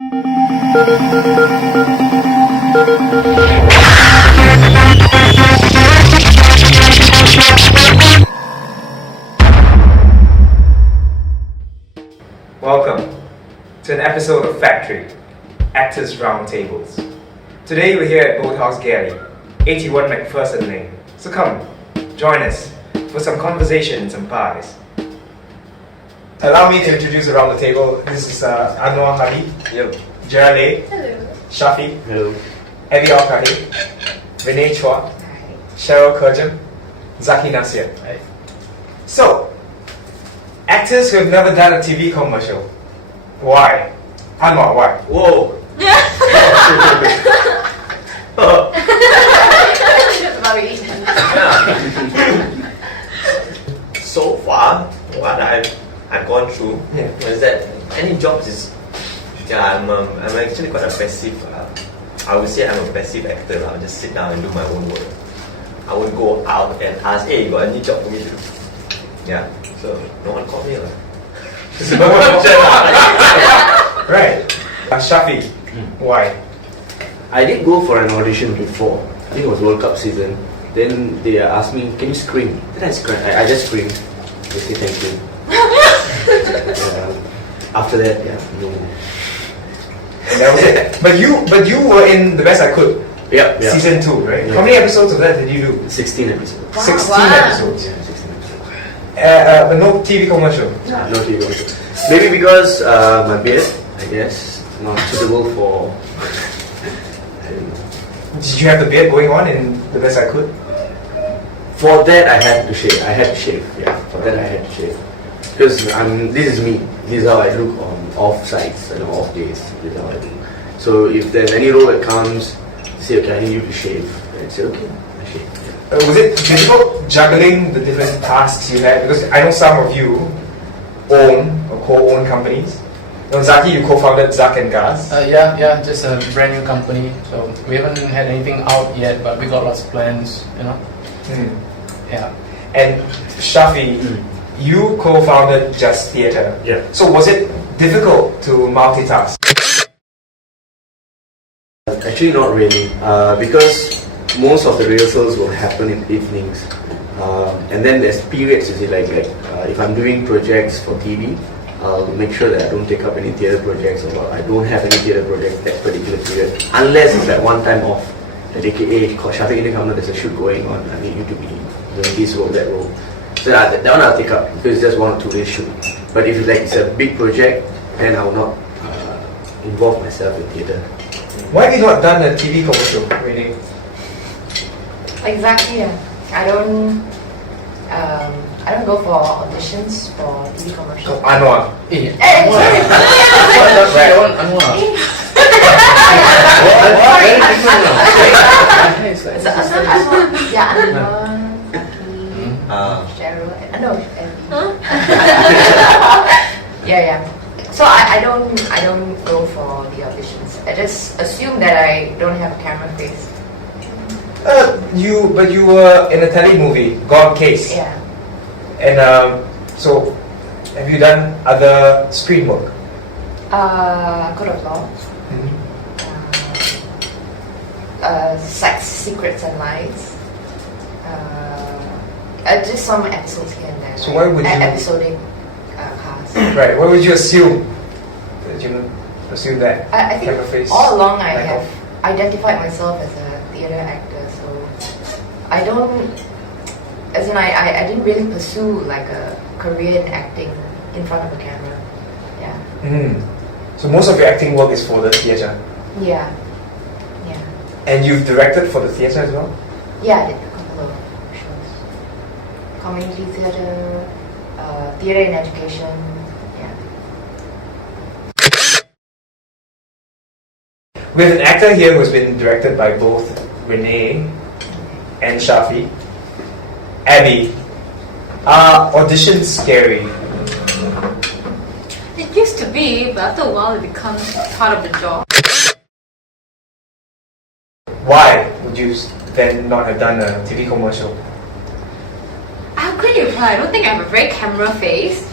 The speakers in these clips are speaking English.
Welcome to an episode of Factory, Actors Roundtables. Today we're here at Boathouse Galley, 81 McPherson Lane. So come, join us for some conversation and some pies. Allow me to introduce around the table. This is Anwar Hadi, Geraldine, Shafi, Hello. Abby Al-Kahir, Renee Chua, Cheryl Kurjan, Zaki Nasir. Hi. So, actors who have never done a TV commercial. Why? Anwar, why? Whoa. So far, what I've gone through was that any jobs is I'm actually quite a passive. I would say I'm a passive actor. I'll just sit down and do my own work. I would go out and ask, hey, you got any job for me to do? Yeah. So no one called me. Right. Shafi, why? I did go for an audition before. I think it was World Cup season. Then they asked me, can you scream? Then I just screamed. They say thank you. After that, no. And that was it. But you were in The Best I Could. Yeah. Season 2, right? Yeah. How many episodes of that did you do? 16 episodes. Wow. 16 Wow. episodes. Yeah, 16 episodes. But no TV commercial. No TV commercial. Maybe because my beard, I guess, not suitable for. I don't know. Did you have the beard going on in The Best I Could? For that, I had to shave. Yeah, for that I had to shave. Because this is me. This is how I look on off sites and off days. This is how I do. So if there's any role that comes, say, okay, I need you to shave. And say, okay, I shave. Yeah. Was it difficult juggling the different tasks you had? Because I know some of you own or co-own companies. Now, Zaki, you co-founded Zak and Gaz. Yeah, just a brand new company. So we haven't had anything out yet, but we got lots of plans, Yeah. And Shafi, you co-founded Just Theatre. Yeah. So was it difficult to multitask? Actually, not really, because most of the rehearsals will happen in evenings, and then there's periods. You see, like if I'm doing projects for TV, I'll make sure that I don't take up any theatre projects, or I don't have any theatre projects that particular period, unless it's like one time off. Like, hey, Shafiq, there's a shoot going on. I need you to be doing this role, that role. So that one I'll take up because it's just 1 or 2 days shoot. But if it's a big project, then I will not involve myself in theatre. Why have you not done a TV commercial, really? Exactly. Yeah. I don't go for auditions for TV commercials. Anwar. Hey, Sorry. Anwar. Cheryl. No. Yeah. So I don't go for the auditions. I just assume that I don't have a camera face. You were in a tele movie, Gone Case. Yeah. And so, have you done other screen work? Code of Law. Sex, Secrets and Lies. Just some episodes here and there. So why would you- episodic cast. Right. Why would you assume that I think camera face? all along I like have off? identified myself as a theatre actor, so I don't, as in I didn't really pursue like a career in acting in front of a camera. Yeah. So most of your acting work is for the theatre, Yeah. and you've directed for the theatre as well. Yeah, I did a couple of shows. Community theatre, theatre in education. Yeah. We have an actor here who has been directed by both Renee and Shafi. Abby, are auditions scary? It used to be, but after a while it becomes part of the job. Why would you then not have done a TV commercial? How could you reply? I don't think I have a very camera face.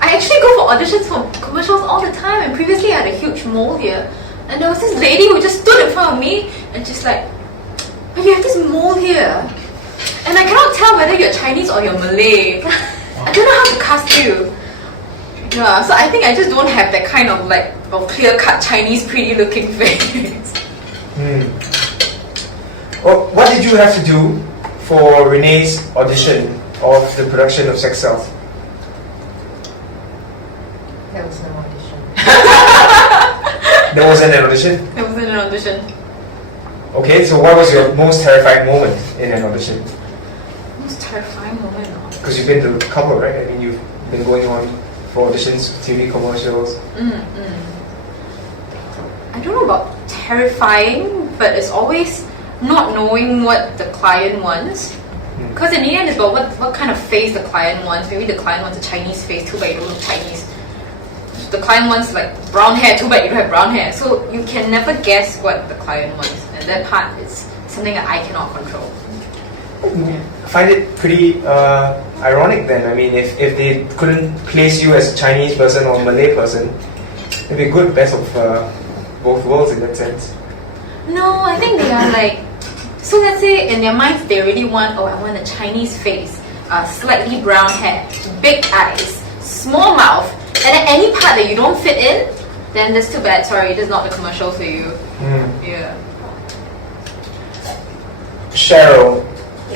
I actually go for auditions for commercials all the time, and previously I had a huge mole here, and there was this lady who just stood in front of me and just like, "Oh, you have this mole here, and I cannot tell whether you're Chinese or you're Malay. I don't know how to cast you." Yeah, so I think I just don't have that kind of like clear-cut Chinese pretty-looking face. Well, what did you have to do for Renee's audition of the production of Sex Self? There was no audition. There wasn't an audition? It wasn't an audition. Okay, so what was your most terrifying moment in an audition? Most terrifying moment. Because you've been to a couple, right? I mean, you've been going on for auditions, TV commercials. I don't know about terrifying, but it's always not knowing what the client wants. Because in the end, it's about what kind of face the client wants. Maybe the client wants a Chinese face, too bad you don't look Chinese. If the client wants like brown hair, too bad you don't have brown hair. So you can never guess what the client wants, and that part is something that I cannot control. I find it pretty ironic then. I mean, if they couldn't place you as a Chinese person or a Malay person, it'd be a good best of both worlds in that sense. No, I think they are like, so let's say in their minds they really want, I want a Chinese face, slightly brown hair, big eyes, small mouth, and then any part that you don't fit in, then that's too bad. Sorry, this is not the commercial for you. Yeah. Cheryl,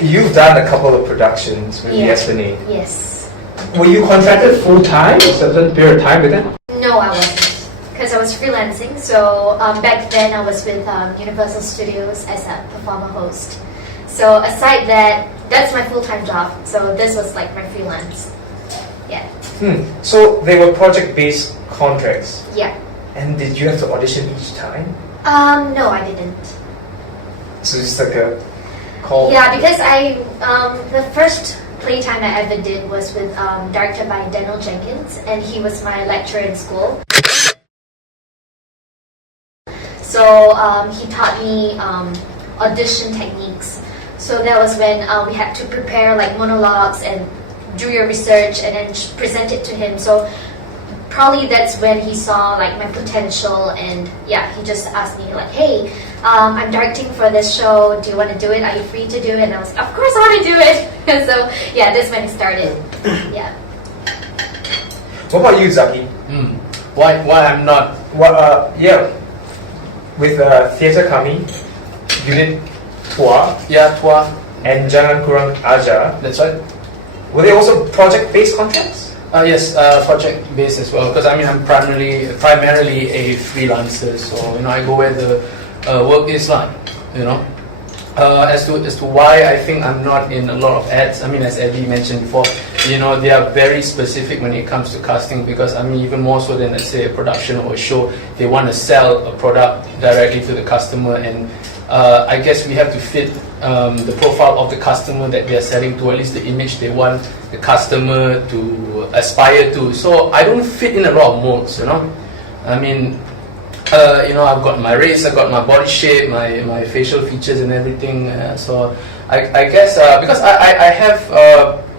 you've done a couple of productions with Yesterday. Yes. Were you contracted full time or a certain period of time with them? No, I wasn't. Because I was freelancing. So back then I was with Universal Studios as a performer host. So aside that, that's my full-time job. So this was like my freelance. Yeah. So they were project-based contracts. Yeah. And did you have to audition each time? No, I didn't. So it's like a call. Yeah, because the first playtime I ever did was with directed by Daniel Jenkins, and he was my lecturer in school. So he taught me audition techniques. So that was when we had to prepare like monologues and do your research and then present it to him. So probably that's when he saw like my potential, and yeah, he just asked me like, "Hey, I'm directing for this show. Do you want to do it? Are you free to do it?" And I was like, "Of course I want to do it." And so yeah, that's when it started. Yeah. What about you, Zaki? Why I'm not? With Theatre Kami, you did Tua Yeah, Tua. and Jangan Kurang Ajar. That's right. Were they also project-based contracts? Yes, project based as well. Because I mean, I'm primarily a freelancer, so I go where the work is like. As to why I think I'm not in a lot of ads. I mean, as Eddie mentioned before, they are very specific when it comes to casting. Because I mean, even more so than let's say a production or a show, they want to sell a product directly to the customer, and I guess we have to fit the profile of the customer that they are selling to, at least the image they want the customer to aspire to. So I don't fit in a lot of molds. I mean, I've got my race, I've got my body shape, my facial features and everything. So I guess because I have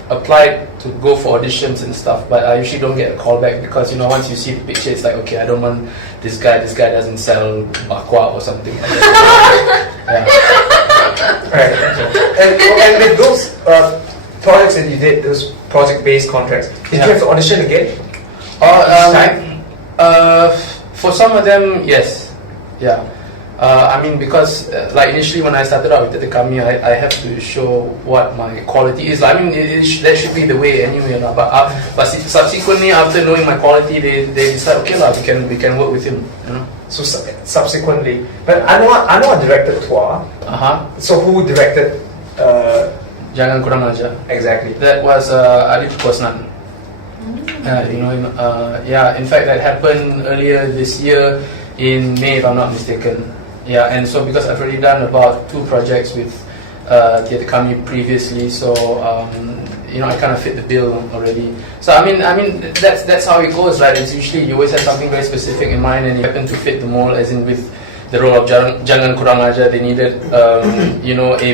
applied to go for auditions and stuff, but I usually don't get a call back because once you see the picture, it's like, okay, I don't want this guy. This guy doesn't sell bakwa or something like that. Right. And with those projects that you did, those project-based contracts, did you have to audition again? For some of them, yes. Yeah. I mean, because like initially when I started out with the Kami, I have to show what my quality is. I mean, that should be the way anyway. But subsequently, after knowing my quality, they decide, okay, we can work with him. So subsequently, but I know I directed Tua. So who directed? Jangan Kurang Ajar. Exactly. That was Adib Kosnan. In fact, that happened earlier this year in May, if I'm not mistaken. Yeah, and so because I've already done about 2 projects with Theatre Kami previously, so I kind of fit the bill already. So I mean that's how it goes, right? It's usually you always have something very specific in mind, and you happen to fit the mold. As in with the role of Jangan Kurang Ajar, they needed a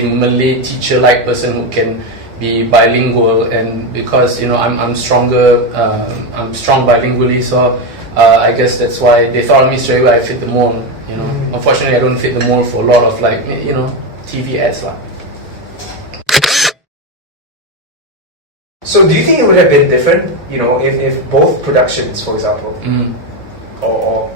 Malay teacher-like person who can be bilingual, and because I'm stronger, I'm strong bilingually, so I guess that's why they thought of me straight away. I fit the mold. Unfortunately, I don't fit the mold for a lot of TV ads lah. So do you think it would have been different, if both productions, for example, or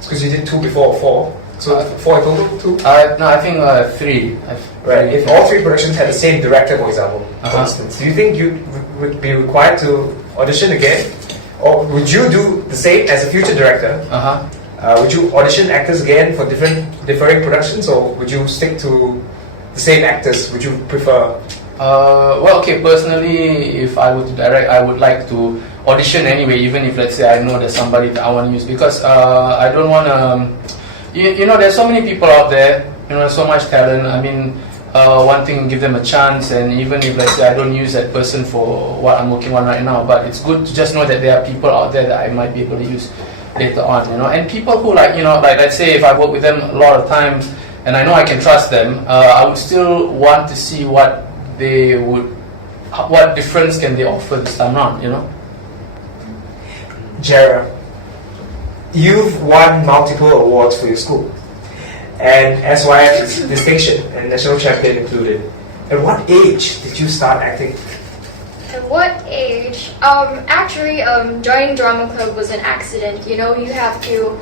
because you did 2 before 4, so 4 in total, 2? No, I think 3. Right. If all 3 productions had the same director, for example, for instance, do you think you would be required to audition again, or would you do the same as a future director? Would you audition actors again for differing productions, or would you stick to the same actors? Would you prefer? Well, okay, personally, if I were to direct, I would like to audition anyway, even if, let's say, I know there's somebody that I want to use, because I don't want to, there's so many people out there, so much talent. I mean, one thing, give them a chance, and even if, let's say, I don't use that person for what I'm working on right now, but it's good to just know that there are people out there that I might be able to use later on, and people who like let's say if I work with them a lot of times, and I know I can trust them, I would still want to see what difference can they offer this time around, Jera, you've won multiple awards for your school, and SYF distinction and national champion included. At what age did you start acting? At what age? Actually, joining drama club was an accident. You have to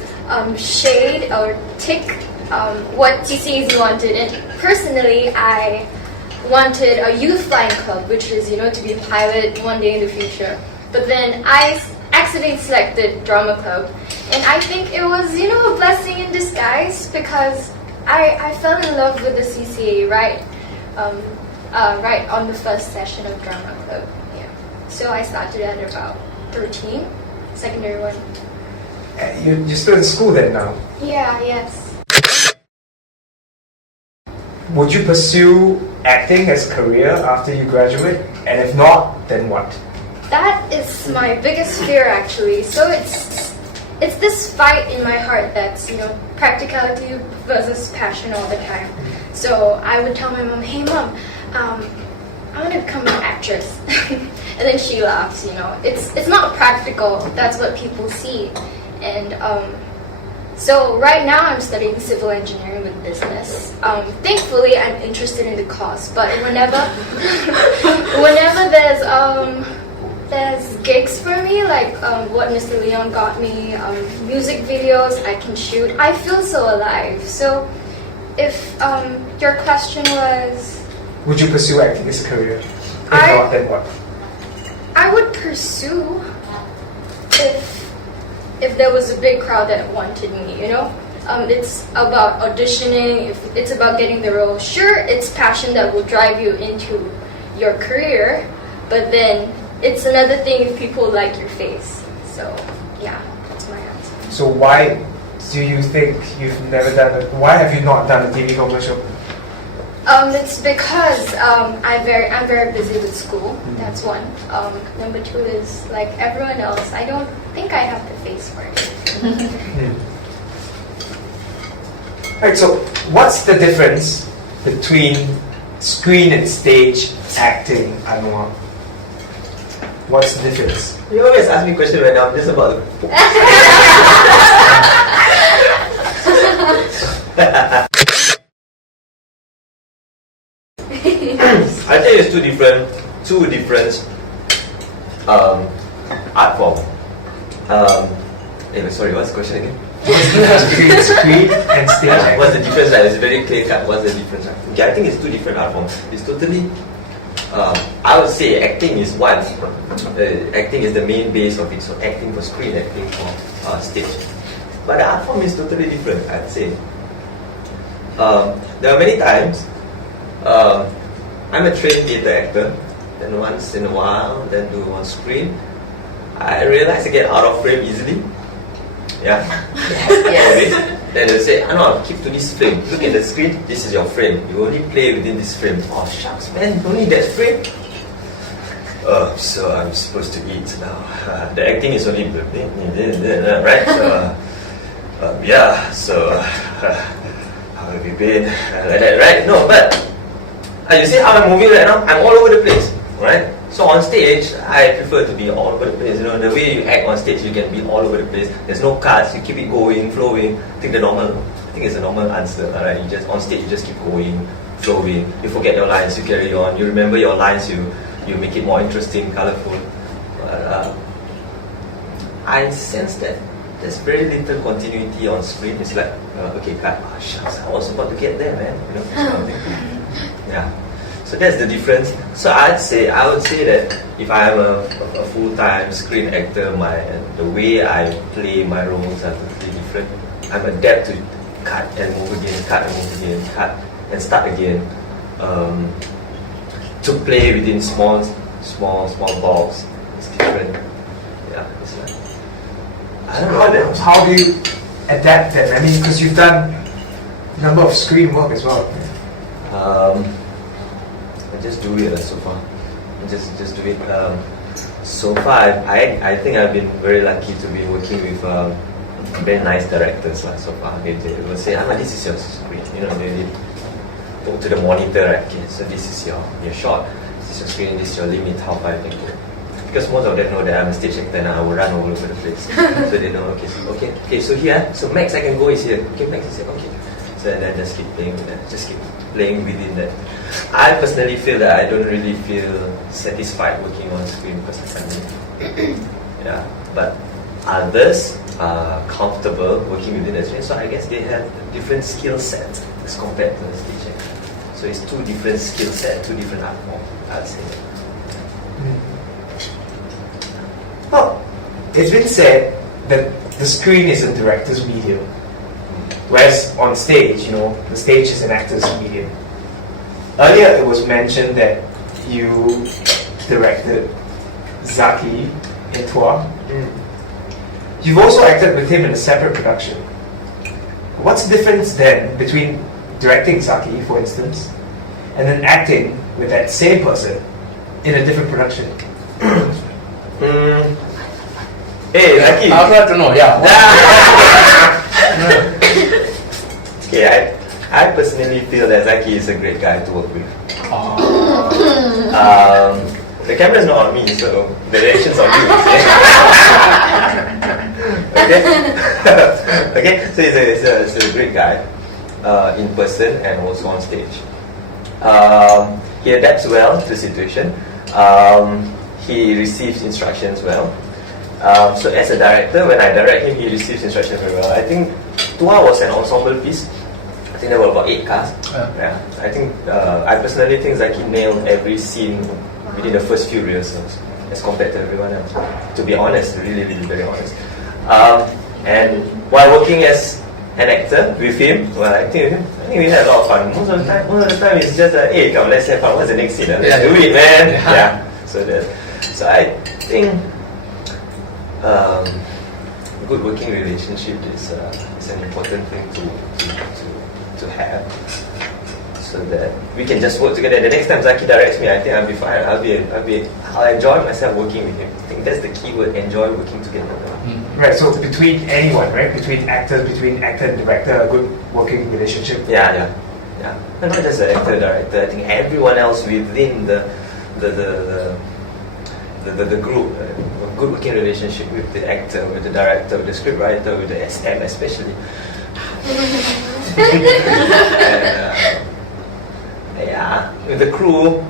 shade or tick what TCs you wanted. And personally, I wanted a youth flying club, which is to be a pilot one day in the future. But then I accidentally selected drama club, and I think it was a blessing in disguise, because I fell in love with the CCA right on the first session of drama club. Yeah, so I started at about 13, secondary one. You're still in school then now? Yeah, yes. Would you pursue acting as a career after you graduate? And if not, then what? That is my biggest fear, actually. So it's this fight in my heart that's practicality versus passion all the time. So I would tell my mom, "Hey mom, I want to become an actress," and then she laughs. It's not practical. That's what people see, and so right now I'm studying civil engineering with business. Thankfully, I'm interested in the course, but whenever there's gigs for me, like what Mr. Leon got me, music videos I can shoot, I feel so alive. So if your question was, would you pursue acting as a career? If not, then what? I would pursue if there was a big crowd that wanted me, it's about auditioning, if it's about getting the role. Sure, it's passion that will drive you into your career, but then it's another thing if people like your face. So yeah, that's my answer. So why do you think you've never done it? Why have you not done a TV commercial? It's because I'm very busy with school. That's one. Number 2 is, like everyone else, I don't think I have the face for it. Right, so what's the difference between screen and stage acting, Anwar? What's the difference? You always ask me questions right now. I'm just about to. I think it's two different art form. Sorry, what's the question again? What's the difference between screen and stage acting? What's the difference? It's very clear cut. What's the difference? Okay, I think it's two different art forms. It's totally. I would say acting is one. Acting is the main base of it. So acting for screen, acting for stage. But the art form is totally different, I'd say. There are many times. I'm a trained theatre actor. Then once in a while, then do on screen. I realize I get out of frame easily. Yeah. Yes. Then they say, "No, keep to this frame. Look at the screen. This is your frame. You only play within this frame." Oh shucks, man! Only that frame. So I'm supposed to eat now. The acting is only right. So, yeah. So how have you been? Like that, right? No, but You see how I'm moving right now? I'm all over the place, right? So on stage, I prefer to be all over the place. You know, the way you act on stage, you can be all over the place. There's no cuts. You keep it going, flowing. I think it's a normal answer. Alright, you just on stage, you just keep going, flowing. You forget your lines, you carry on. You remember your lines, you make it more interesting, colorful. But I sense that there's very little continuity on screen. It's like, okay, cut. Oh, shucks, I was about to get there, man. You know, kind of thing. Yeah. So that's the difference. So I would say that if I'm a full-time screen actor, the way I play my roles are totally different. I'm adept to cut and move again, cut and move again, cut and start again. To play within small balls, it's different. Yeah, it's like I don't know. How do you adapt that? I mean, because you've done a number of screen work as well. I just do it so far. Just do it. So far, I think I've been very lucky to be working with very nice directors so far. They will say, this is your screen. You know, they talk to the monitor, right? Okay, so this is your shot. This is your screen. This is your limit. How far I can go. Because most of them know that I'm a stage actor and I will run all over the place. So they know, okay, so here, so max I can go is here. Okay, max is here. Okay. So then just keep playing with that. Just keep playing within that. I personally feel that I don't really feel satisfied working on screen personally. Yeah, but others are comfortable working within the screen, so I guess they have different skill sets as compared to the stage actor. So it's two different skill sets, two different art forms, I'd say. Well, it's been said that the screen is a director's medium, whereas on stage, the stage is an actor's medium. Earlier, it was mentioned that you directed Zaki in Tua. You've also acted with him in a separate production. What's the difference then between directing Zaki, for instance, and then acting with that same person in a different production? Hey, Zaki. I'd like to know, yeah. Okay, I personally feel that Zaki is a great guy to work with. The camera is not on me, so the reaction's on you. Okay, so he's a great guy in person and also on stage. He adapts well to the situation. He receives instructions well. So as a director, when I direct him, he receives instructions very well. I think Tua was an ensemble piece. I think there were about 8 casts. Yeah. I think I personally think Zaki nailed every scene within the first few rehearsals as compared to everyone else. To be honest, really, really very honest. And while working as an actor with him, I think we had a lot of fun. Most of the time it's just hey, come, let's have fun. What's the next scene? Let's do it, man. Yeah. So I think good working relationship is an important thing to have, so that we can just work together. The next time Zaki directs me, I think I'll be fine. I'll enjoy myself working with him. I think that's the key word: enjoy working together. Right. So between anyone, right? Between actor and director, a good working relationship. Yeah. And not just the actor, director. I think everyone else within the group, a good working relationship with the actor, with the director, with the script writer, with the SM especially. With the crew,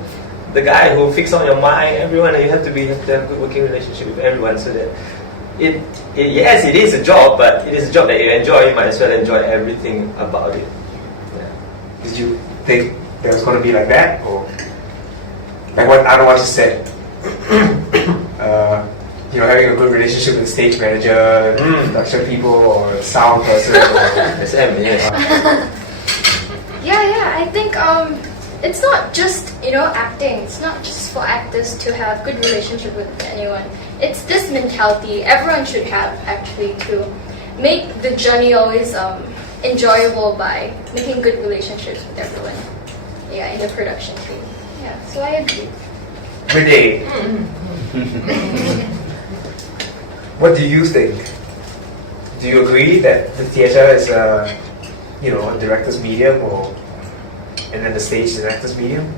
the guy who fixes on your mind, everyone, you have to have a good working relationship with everyone, so that yes, it is a job, but it is a job that you enjoy. You might as well enjoy everything about it. Yeah. Did you think that was going to be like that, or like what Anwar just said? Having a good relationship with the stage manager, production people, or sound person, or SM, yes. Yeah, I think it's not just acting. It's not just for actors to have good relationship with anyone. It's this mentality everyone should have, actually, to make the journey always enjoyable by making good relationships with everyone. Yeah, in the production team. Yeah, so I agree. Renee, what do you think? Do you agree that the theatre is a director's medium, or and then the stage is an actor's medium?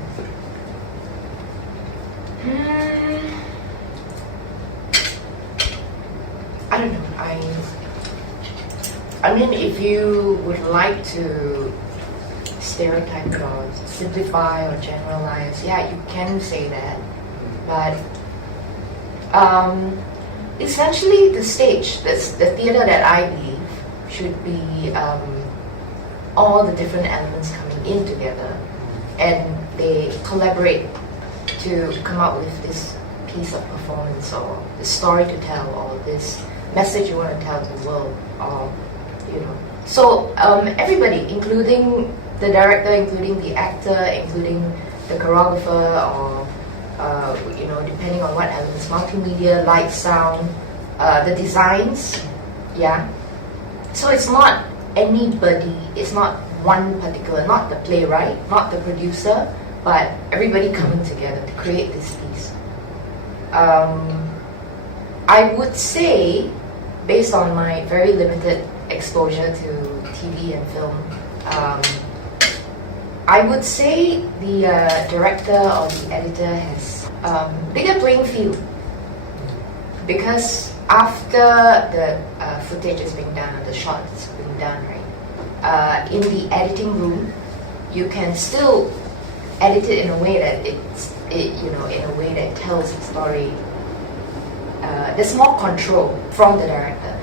I don't know. I mean, if you would like to stereotype or simplify or generalize, yeah, you can say that. But essentially, the stage, the theater that I believe should be all the different elements coming in together, and they collaborate to come up with this piece of performance or this story to tell or this message you want to tell to the world, or So everybody, including the director, including the actor, including the choreographer, or depending on what elements, multimedia, light, sound, the designs, yeah. So it's not anybody. It's not one particular, not the playwright, not the producer, but everybody coming together to create this piece. I would say, based on my very limited exposure to TV and film, I would say the director or the editor has bigger playing field, because after the footage has been done or the shot has been done, right, in the editing room, you can still edit it in a way that in a way that tells the story. There's more control from the director,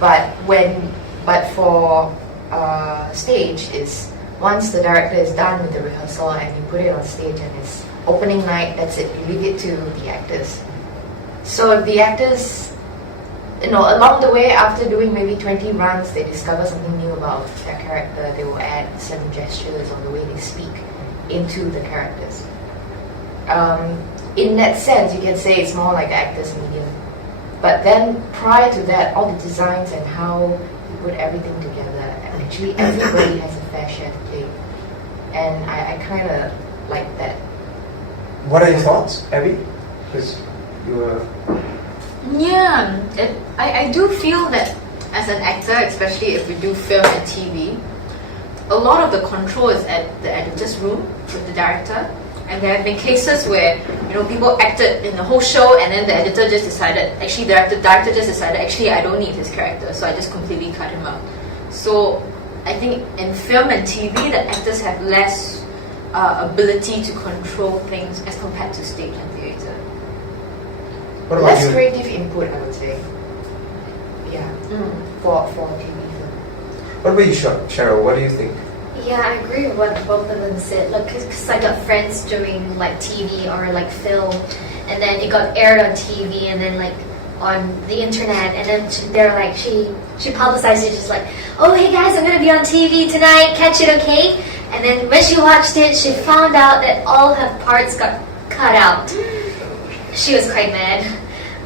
but for stage is once the director is done with the rehearsal and you put it on stage and it's opening night, that's it. You leave it to the actors. So if the actors, along the way, after doing maybe 20 runs, they discover something new about their character, they will add certain gestures or the way they speak into the characters. In that sense, you can say it's more like an actor's medium. But then prior to that, all the designs and how you put everything together, and actually everybody has a fair share to play. And I kind of like that. What are your thoughts, Abby? Because you were... Yeah, I do feel that as an actor, especially if we do film and TV, a lot of the control is at the editor's room with the director. And there have been cases where people acted in the whole show, and then the editor just decided, the director just decided, I don't need his character, so I just completely cut him out. So I think in film and TV, the actors have less ability to control things as compared to stage and theatre. What about less you? creative input, I would say. Yeah, for TV film. What about you, Cheryl? What do you think? Yeah, I agree with what both of them said. Like, cause I got friends doing like TV or like film, and then it got aired on TV, and then like on the internet, and then they're like, she publicized it just like, oh hey guys, I'm gonna be on TV tonight, catch it, okay? And then when she watched it, she found out that all her parts got cut out. She was quite mad,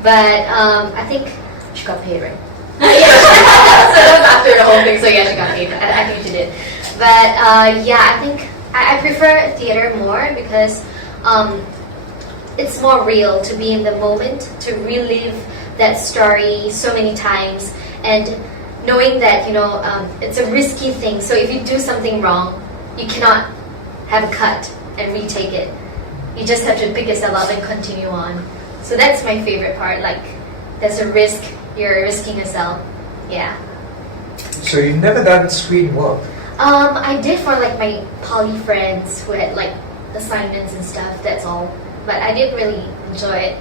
but I think She got paid, right? yeah, so that was after the whole thing. So yeah, she got paid. I think she did. But yeah, I think I prefer theater more because it's more real to be in the moment, to relive that story so many times, and knowing that it's a risky thing. So if you do something wrong, you cannot have a cut and retake it. You just have to pick yourself up and continue on. So that's my favorite part. Like, there's a risk. You're risking yourself. Yeah. So you've never done screen work? I did for like my poly friends who had like assignments and stuff. That's all. But I didn't really enjoy it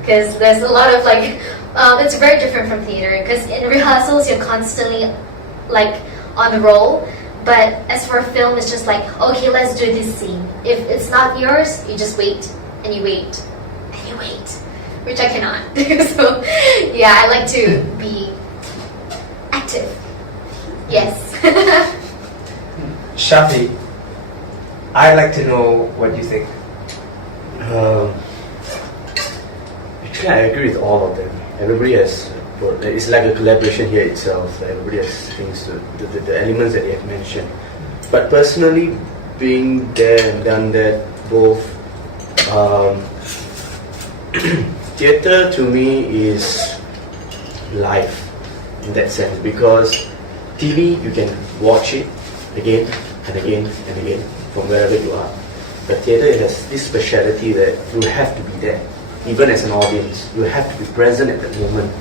because there's a lot of like. It's very different from theater because in rehearsals you're constantly like on the roll. But as for film, it's just like, okay, let's do this scene. If it's not yours, you just wait and you wait and you wait, which I cannot. So yeah, I like to be active. Yes. Shafi, I'd like to know what you think. Actually, I agree with all of them. Everybody has, it's like a collaboration here itself. Everybody has things to, the elements that they have mentioned. But personally, being there and done that, both, theatre to me is life in that sense, because TV, you can watch it again and again and again from wherever you are. But theatre has this speciality that you have to be there. Even as an audience, you have to be present at that moment.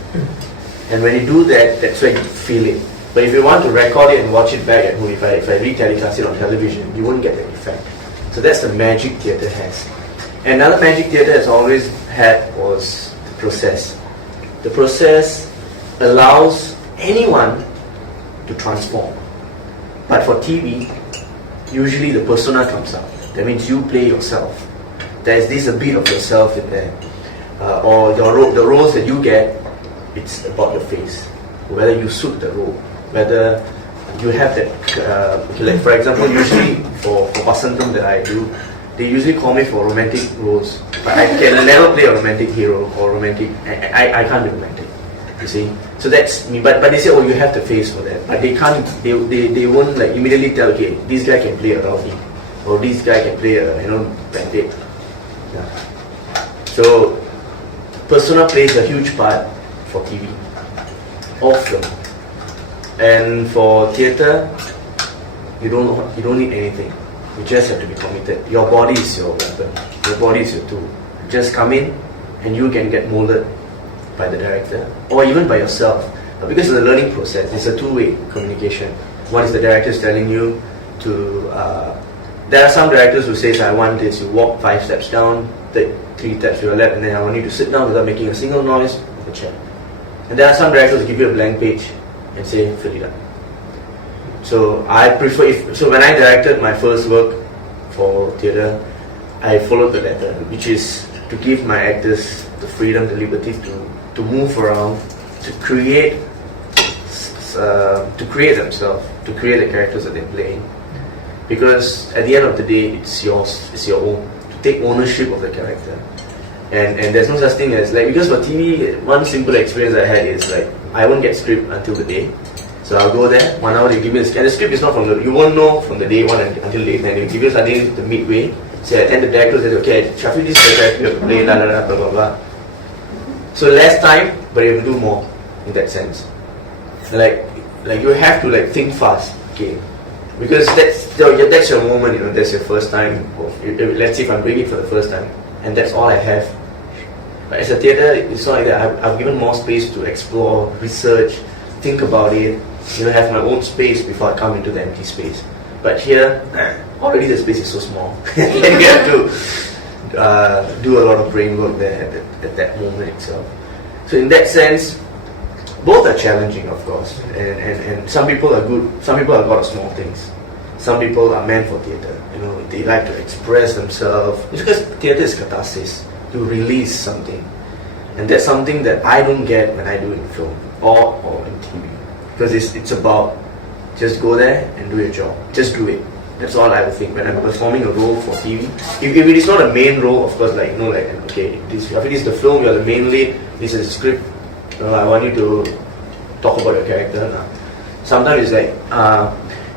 And when you do that, that's when you feel it. But if you want to record it and watch it back at home, if I re-telecast it on television, you won't get that effect. So that's the magic theatre has. And another magic theatre has always had was the process. The process allows anyone to transform. But for TV, usually the persona comes out. That means you play yourself. There's this a bit of yourself in there. Or the roles that you get, it's about your face. Whether you suit the role. Whether you have that, like for example, usually for Vasantham that I do, they usually call me for romantic roles. But I can never play a romantic hero or romantic, I can't be romantic, you see. So that's me, but they say, oh, you have the face for that. But they can't, they won't like immediately tell, okay, this guy can play a rowdy, or this guy can play a, bandit. Yeah. So, persona plays a huge part for TV, or film. And for theatre, you don't need anything. You just have to be committed. Your body is your weapon. Your body is your tool. Just come in, and you can get molded by the director, or even by yourself. Because it's a learning process. It's a two-way communication. One is the director is telling you to. There are some directors who say, I want this. You walk 5 steps down, take 3 steps to your left, and then I want you to sit down without making a single noise with the chair. And there are some directors who give you a blank page and say, fill it up. So I prefer, so when I directed my first work for theatre, I followed the letter, which is to give my actors the freedom, the liberty to move around, to create themselves, to create the characters that they're playing. Because at the end of the day, it's yours, it's your own. To take ownership of the character. And there's no such thing as, like, because for TV, one simple experience I had is like, I won't get script until the day. So I'll go there, 1 hour, they give me the script. And the script is not you won't know from the day one until day 10. They'll give you something the midway. So at the end, the director says, okay, Shafi, this is the character you have to play, blah, blah, blah. So less time, but you have to do more in that sense. Like you have to like think fast, okay? Because that's your moment, that's your first time. Let's say if I'm doing it for the first time, and that's all I have. But as a theatre, it's not like that. I've given more space to explore, research, think about it, have my own space before I come into the empty space. But here, already the space is so small. And you have to do a lot of brain work there at that moment itself. So in that sense, both are challenging, of course. And some people are good, some people are good at small things. Some people are meant for theatre. They like to express themselves. Because theatre is catharsis. You release something. And that's something that I don't get when I do in film or in TV. Because it's about just go there and do your job. Just do it. That's all I would think when I'm performing a role for TV. If it is not a main role, of course, okay, if it is the film, you're the main lead, this is a script, I want you to talk about your character now. Sometimes it's like,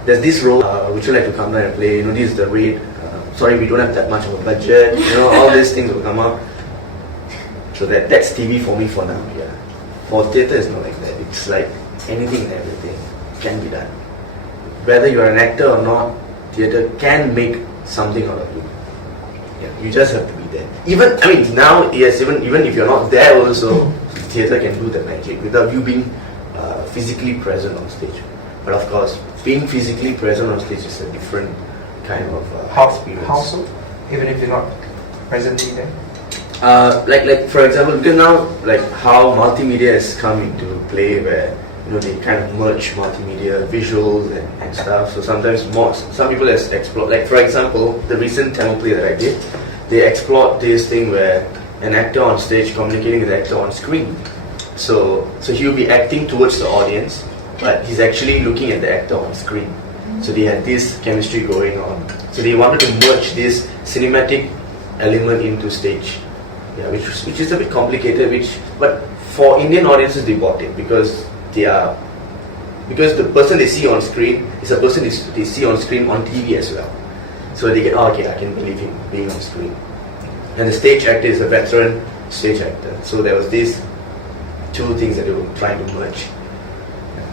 there's this role, would you like to come down and play, this is the rate, sorry, we don't have that much of a budget, all these things will come up. So that's TV for me for now, yeah. For theatre, it's not like that. It's like anything and everything can be done. Whether you're an actor or not, theatre can make something out of you. Yeah, you just have to be there. Even now, yes, even if you're not there also, theatre can do the magic without you being physically present on stage. But of course, being physically present on stage is a different kind of experience. How so? Even if you're not presently there? Like for example, because now like how multimedia has come into play, where they kind of merge multimedia, visuals and stuff. So sometimes some people explore. Like for example, the recent Tamil play that I did, they explored this thing where an actor on stage communicating with the actor on screen. So he'll be acting towards the audience, but he's actually looking at the actor on screen. So they had this chemistry going on. So they wanted to merge this cinematic element into stage. Yeah, which is a bit complicated. But for Indian audiences, they bought it because the person they see on screen is a person they see on screen on TV as well. So they get, okay, I can believe him being on screen. And the stage actor is a veteran stage actor. So there was these two things that they were trying to merge.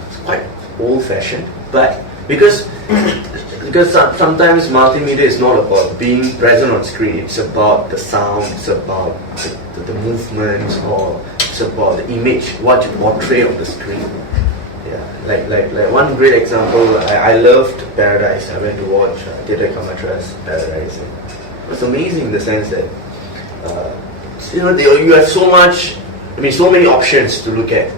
It's quite old-fashioned, but because Because sometimes multimedia is not about being present on screen. It's about the sound. It's about the movements, or it's about the image, what you portray on the screen. Yeah, like one great example. I loved Paradise. I went to watch Theatre Kamatra's Paradise. It was amazing in the sense that you have so much. I mean, so many options to look at.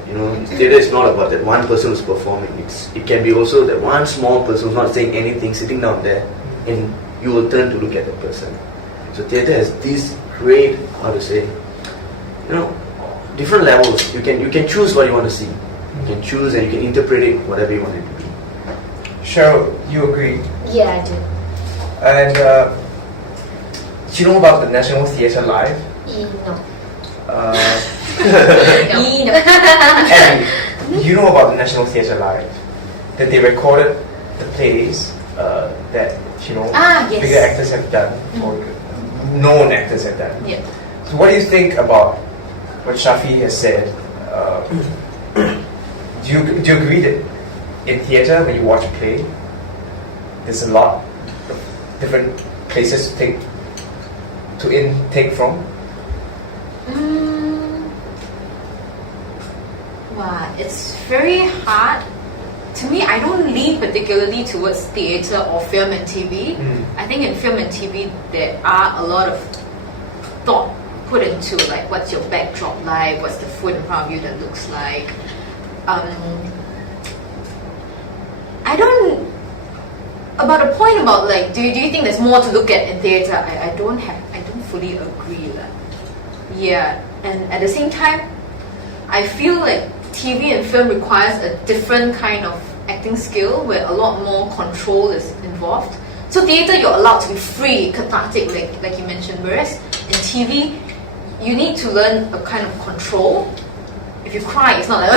Theatre is not about that one person who's performing. It can be also that one small person who's not saying anything, sitting down there, and you will turn to look at the person. So theatre has these great, different levels. You can choose what you want to see. You can choose and you can interpret it whatever you want it to be. Cheryl, you agree? Yeah, I do. And do you know about the National Theatre Live? No. Abby, you know about the National Theatre Live? That they recorded the plays that yes. bigger actors have done, or known actors have done. Yeah. So what do you think about what Shafi has said? Do you agree that in theatre, when you watch a play, there's a lot of different places to intake from? Wow, it's very hard. To me, I don't lean particularly towards theatre or film and TV. I think in film and TV, there are a lot of thought put into like what's your backdrop like, what's the food in front of you that looks like. I don't. About a point about like, do you think there's more to look at in theatre? I don't fully agree that. Yeah, and at the same time, I feel like TV and film requires a different kind of acting skill where a lot more control is involved. So theatre, you're allowed to be free, cathartic, like you mentioned, whereas in TV, you need to learn a kind of control. If you cry, it's not like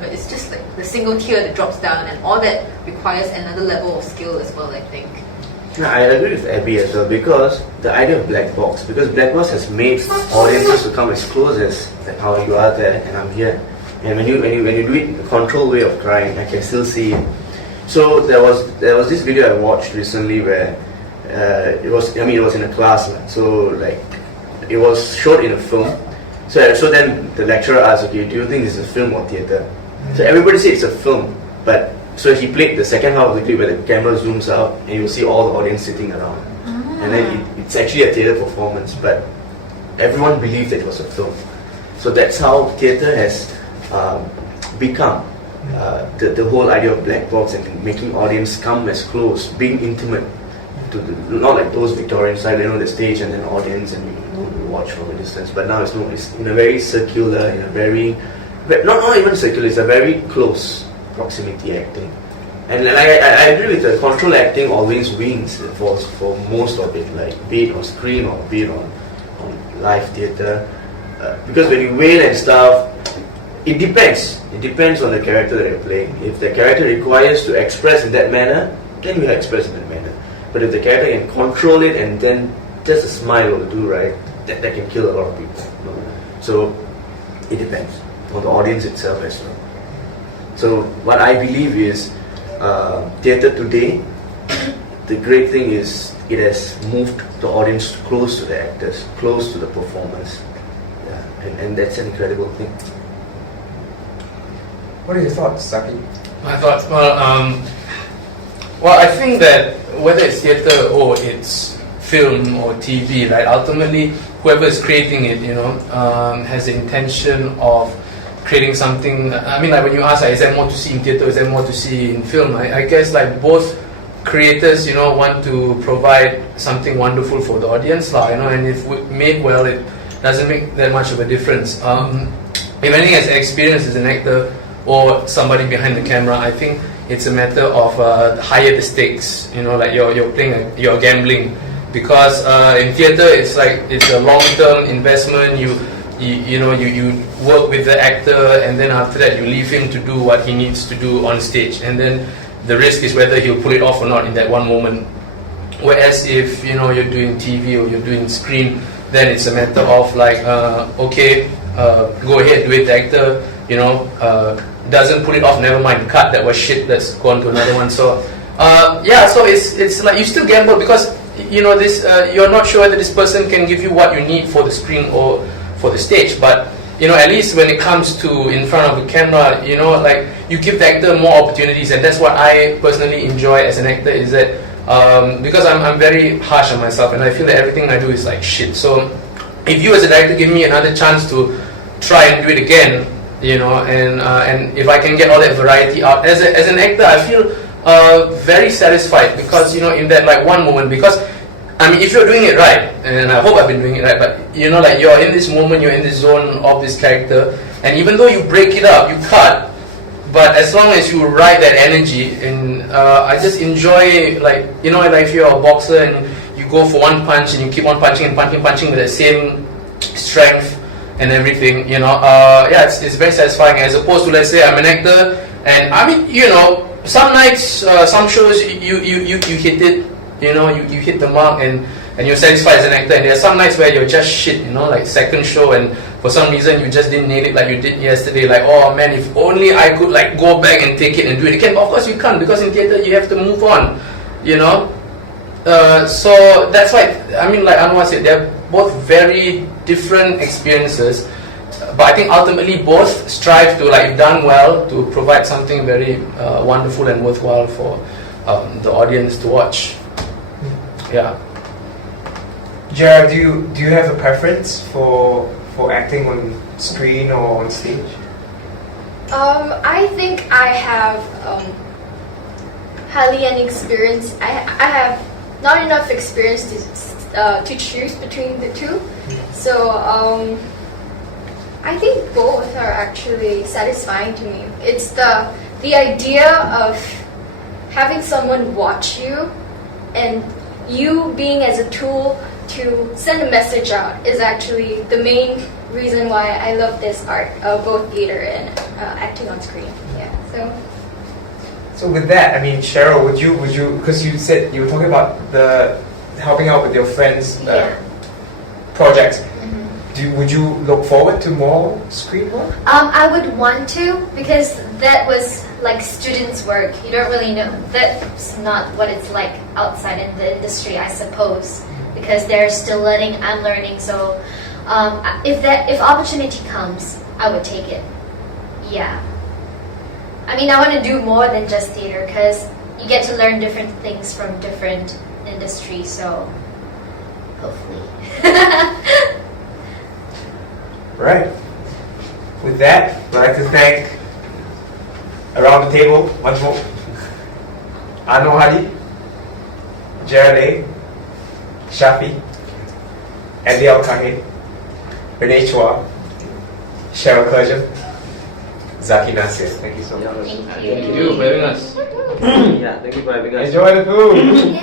but it's just like the single tear that drops down, and all that requires another level of skill as well, I think. No, I agree with Abby as well, because the idea of black box, because black box has made audiences to come as close as like how you are there and I'm here. And when you do it in the controlled way of crying, I can still see it. So there was this video I watched recently where it was in a class, so like it was shot in a film. So then the lecturer asked, okay, do you think this is a film or theatre? So everybody said it's a film, but so he played the second half of the clip where the camera zooms out and you'll see all the audience sitting around. And then it's actually a theatre performance, but everyone believed that it was a film. So that's how theatre has become the whole idea of black box and making audience come as close, being intimate to not like those Victorian style, the stage and then audience and you watch from a distance. But now it's in a very circular, in a very not even circular, it's a very close proximity acting. And like I agree with the control acting always wins for most of it, like be it on screen or be it on live theatre. Because when you wail and stuff, it depends. It depends on the character that you're playing. If the character requires to express in that manner, then you express in that manner. But if the character can control it and then just a smile will do, right, that can kill a lot of people. So it depends on the audience itself as well. So what I believe is theatre today, the great thing is it has moved the audience close to the actors, close to the performers. Yeah, and that's an incredible thing. What are your thoughts, Saki? My thoughts? Well, I think that whether it's theatre or it's film or TV, right, ultimately whoever is creating it, has the intention of creating something. I mean, like when you ask, is there more to see in theatre, is there more to see in film? I guess like both creators, want to provide something wonderful for the audience, and if made well, it doesn't make that much of a difference. If anything, as experience as an actor or somebody behind the camera, I think it's a matter of higher the stakes. Like you're playing, you're gambling, because in theatre it's like it's a long-term investment. You work with the actor, and then after that you leave him to do what he needs to do on stage, and then the risk is whether he'll pull it off or not in that one moment. Whereas if you're doing TV or you're doing screen, then it's a matter of like okay, go ahead, do it. The actor doesn't pull it off, never mind, cut, that was shit, let's go on to another one. So yeah, so it's like you still gamble because you know this. You're not sure whether this person can give you what you need for the screen or for the stage, but you know, at least when it comes to in front of a camera, you know, like you give the actor more opportunities, and that's what I personally enjoy as an actor. Is that because I'm very harsh on myself, and I feel that everything I do is like shit. So if you as a director give me another chance to try and do it again, you know, and if I can get all that variety out as an actor, I feel very satisfied because you know in that like one moment, because I mean if you're doing it right, and I hope I've been doing it right, but you know like you're in this moment, you're in this zone of this character, and even though you break it up, you cut, but as long as you ride that energy, and I just enjoy, like you know, like if you're a boxer and you go for one punch and you keep on punching and punching with the same strength and everything, you know, yeah, it's very satisfying as opposed to, let's say I'm an actor and I mean, you know, some nights, some shows you hit it, you know, you hit the mark and you're satisfied as an actor, and there are some nights where you're just shit, you know, like second show and for some reason you just didn't nail it like you did yesterday, like oh man, if only I could like go back and take it and do it again, but of course you can't because in theatre you have to move on, you know. So that's why, I mean, like Anwar said, they're both very different experiences, but I think ultimately both strive to, like, if done well, to provide something very wonderful and worthwhile for the audience to watch. Yeah. Jared, do you have a preference for acting on screen or on stage? I think I have hardly any experience. I have not enough experience to choose between the two. So I think both are actually satisfying to me. It's the idea of having someone watch you and you being as a tool to send a message out is actually the main reason why I love this art, both theater and acting on screen. Yeah. So with that, I mean, Cheryl, would you, because you said you were talking about the helping out with your friends' projects. Would you look forward to more screen work? I would want to, because that was like students' work. You don't really know. That's not what it's like outside in the industry, I suppose, because they're still learning, I'm learning. So if opportunity comes, I would take it. Yeah. I mean, I want to do more than just theater, because you get to learn different things from different industries. So hopefully. Right. With that, I'd like to thank around the table once more Anwar Hadi, Gerald A, Shafi, Andy Al-Kahid, Renee Chua, Cheryl Kurjan, Zaki Nasir. Thank you so much. Thank you. Thank you for having us. Yeah, thank you for having us. Enjoy the food.